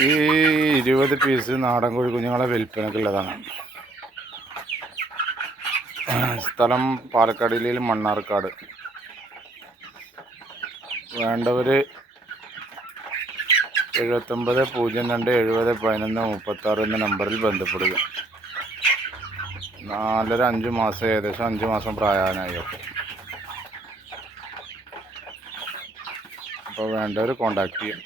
ഈ ഇരുപത് പീസ് നാടൻ കോഴി കുഞ്ഞുങ്ങളെ വിൽപ്പനക്കുള്ളതാണ് സ്ഥലം പാലക്കാട് ജില്ലയിൽ മണ്ണാർക്കാട്. വേണ്ടവർ എഴുപത്തൊമ്പത് പൂജ്യം രണ്ട് എഴുപത് പതിനൊന്ന് മുപ്പത്താറ് എന്ന നമ്പറിൽ ബന്ധപ്പെടുക. നാലര അഞ്ച് മാസം ഏകദേശം അഞ്ച് മാസം പ്രായനായി ഒക്കെ അപ്പോൾ വേണ്ടവർ കോണ്ടാക്ട് ചെയ്യാം.